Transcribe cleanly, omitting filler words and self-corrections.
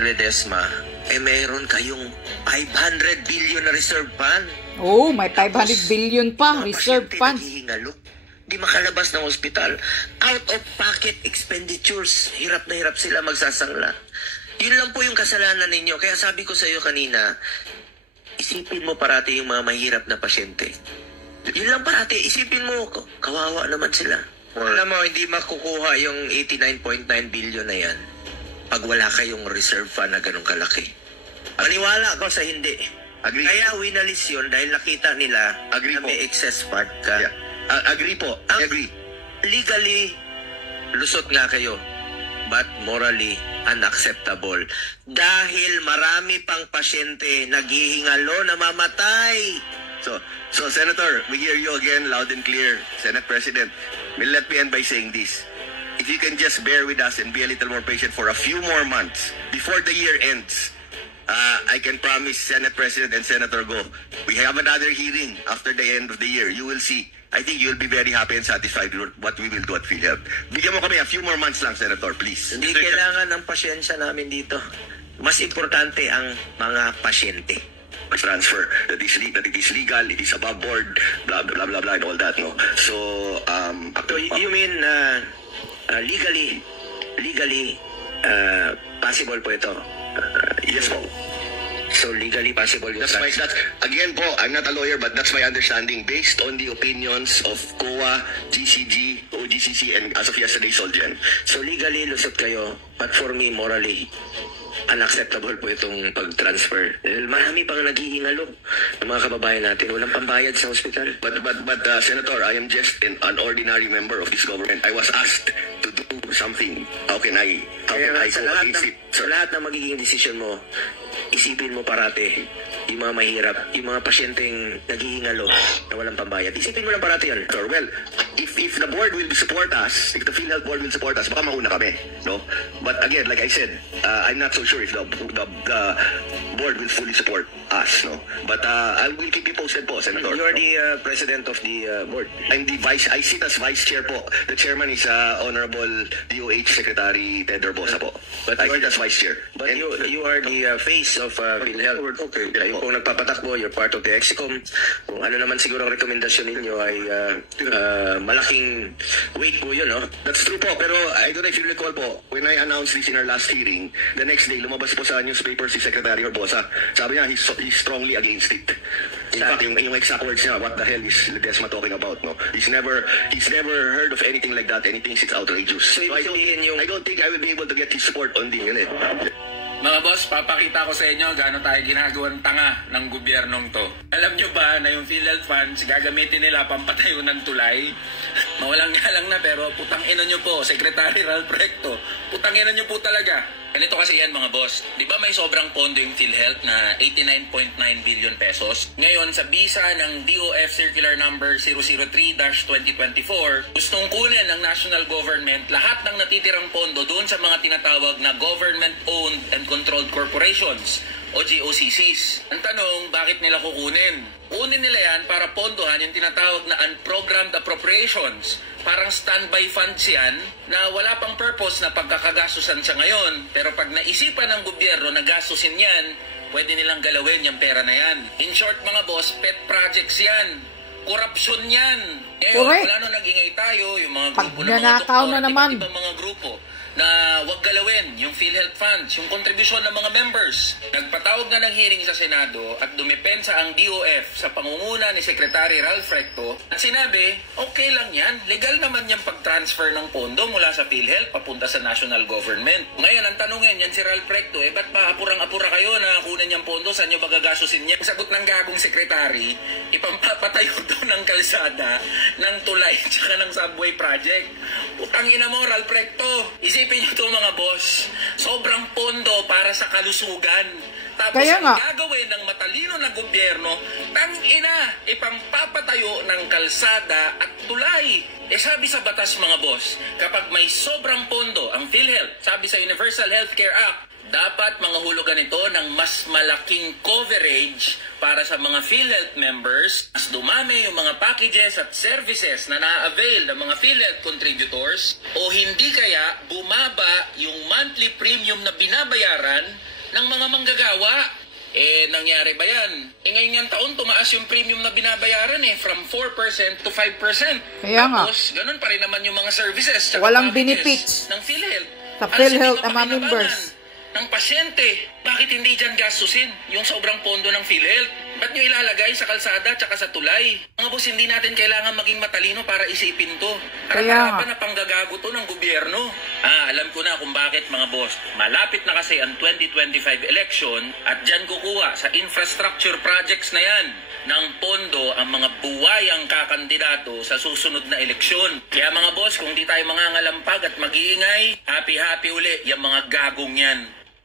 Ledesma, mayroon kayong 500 billion na reserve fund. Oh, may 500 billion pa reserve funds. Di makalabas ng ospital. Out of pocket expenditures. Hirap na hirap sila magsasangla. Yun lang po yung kasalanan ninyo. Kaya sabi ko sa iyo kanina, isipin mo parati yung mga mahirap na pasyente. Yun lang parati. Isipin mo, kawawa naman sila. Alam mo, hindi makukuha yung 89.9 billion na yan pag wala kayong reserve fund na ganun kalaki. Maniwala ko sa hindi. Agree. Kaya winalis yun dahil nakita nila na may excess fund ka. Yeah. Agree po. Agree. Legally, lusot nga kayo. But morally, unacceptable. Dahil marami pang pasyente naghihingalo na mamatay. So Senator, we hear you again loud and clear. Senate President, let me end by saying this. If you can just bear with us and be a little more patient for a few more months before the year ends, I can promise Senate President and Senator Go, we have another hearing after the end of the year. You will see. I think you'll be very happy and satisfied with what we will do at PhilHealth. Bigyan mo kami a few more months lang, Senator, please. Hindi kailangan ng pasyensya namin dito. Mas importante ang mga pasyente. Transfer that it is legal, it is above board, blah blah blah blah and all that, no. So you mean legally possible po ito? Yes po. So legally possible yung again po, I'm not a lawyer, but that's my understanding based on the opinions of COA, GCG, OGCC, and as of yesterday, Solgen. So legally lusot kayo, but for me, morally, unacceptable po itong pag-transfer. Dahil marami pang naghihingalo ng mga kababayan natin. Walang pambayad sa hospital. But Senator, I am just an ordinary member of this government. I was asked to do something. How can I go against it? Sa lahat ng magiging desisyon mo, isipin mo parati yung mga mahirap, yung mga pasyenteng naghihingalo na walang pambayad. Isipin mo lang parati yan. Sir, well, if the board will support us, if the PhilHealth board will support us, baka mauna kami, no? But again, like I said, I'm not so sure if the board will fully support us, no? But I will keep you posted po, Senator. You are the president of the board. I'm the I sit as vice chair po. The chairman is Honorable DOH Secretary Ted Herbosa po. But I sit as vice chair. But you are the face of PhilHealth. Okay. Kayo po nagpapatakbo, you're part of the EXICOM. Kung ano naman siguro ang rekomendasyon ninyo ay malaking weight po yun, no? That's true po. Pero I don't know if you recall po, when I announced this in our last hearing, the next day, lumabas po sa newspaper si Secretary Herbosa. Sabi niya, he's strongly against it. In fact, yung exact words niya, what the hell is Ledesma talking about, no? He's never heard of anything like that. Anything is outrageous. So I don't think I will be able to get his support on the unit. Mga boss, papakita ko sa inyo gaano tayo ginagawang tanga ng gobyernong to. Alam nyo ba na yung PhilHealth funds gagamitin nila pampatayo ng tulay? Mawalang galang na pero putang ina nyo po, Secretary Ralph Recto. Putang ina nyo po talaga. Ganito kasi yan mga boss. Di ba may sobrang pondo yung PhilHealth na 89.9 billion pesos? Ngayon sa bisa ng DOF Circular Number 003-2024, gustong kunin ng national government lahat ng natitirang pondo doon sa mga tinatawag na government-owned and controlled corporations o GOCCs. Ang tanong, bakit nila kukunin? Kunin nila yan para pondohan yung tinatawag na unprogrammed appropriations. Parang standby funds yan na wala pang purpose na pagkakagastusan sa ngayon. Pero pag naisipan ng gobyerno na gastusin yan, pwede nilang galawin yung pera na yan. In short mga boss, pet projects yan. Korupsyon yan. Ngayon, wala nung nag-ingay tayo, yung mga grupo ng mga doktor at ibang mga grupo na wag galawin yung PhilHealth funds, yung kontribusyon ng mga members. Nagpatawag na ng hearing sa Senado at dumepensa ang DOF sa pangunguna ni Secretary Ralph Recto at sinabi, okay lang yan, legal naman yung pag-transfer ng pondo mula sa PhilHealth papunta sa national government. Ngayon, ang tanongin yan si Ralph Recto, ba't ba apurang-apura kayo na kunin yung pondo, saan nyo ba gagastusin niya? Sagot ng gagong secretary, ipampapatayo doon ng kalsada, ng tulay, tsaka ng subway project. Putang ina mo, Ralph Recto. Isipin nyo ito mga boss, sobrang pondo para sa kalusugan. Tapos ang gagawin ng matalino na gobyerno, tangina, ipangpapatayo ng kalsada at tulay. Sabi sa batas mga boss, kapag may sobrang pondo ang PhilHealth, sabi sa Universal Healthcare Act, dapat mangahulugan ito ng mas malaking coverage para sa mga PhilHealth members, mas dumami yung mga packages at services na na-avail ng mga PhilHealth contributors o hindi kaya bumaba yung monthly premium na binabayaran ng mga manggagawa. Nangyari ba yan? Ngayon yung taon, tumaas yung premium na binabayaran from 4% to 5%. Kaya nga. Tapos, ganun pa rin naman yung mga services. Walang benefits benefits ng PhilHealth. sa PhilHealth ang mga members. Ng pasyente, bakit hindi dyan gastusin yung sobrang pondo ng PhilHealth? Ba't nyo ilalagay sa kalsada at sa tulay? Mga boss, hindi natin kailangan maging matalino para isipin to. Kaya Harapan na panggagago to ng gobyerno. Alam ko na kung bakit mga boss. Malapit na kasi ang 2025 election at dyan kukuha sa infrastructure projects na yan ng pondo ang mga buwayang kakandidato sa susunod na eleksyon. Kaya mga boss, kung di tayo mangangalampag at mag-iingay, happy-happy uli yung mga gagong yan.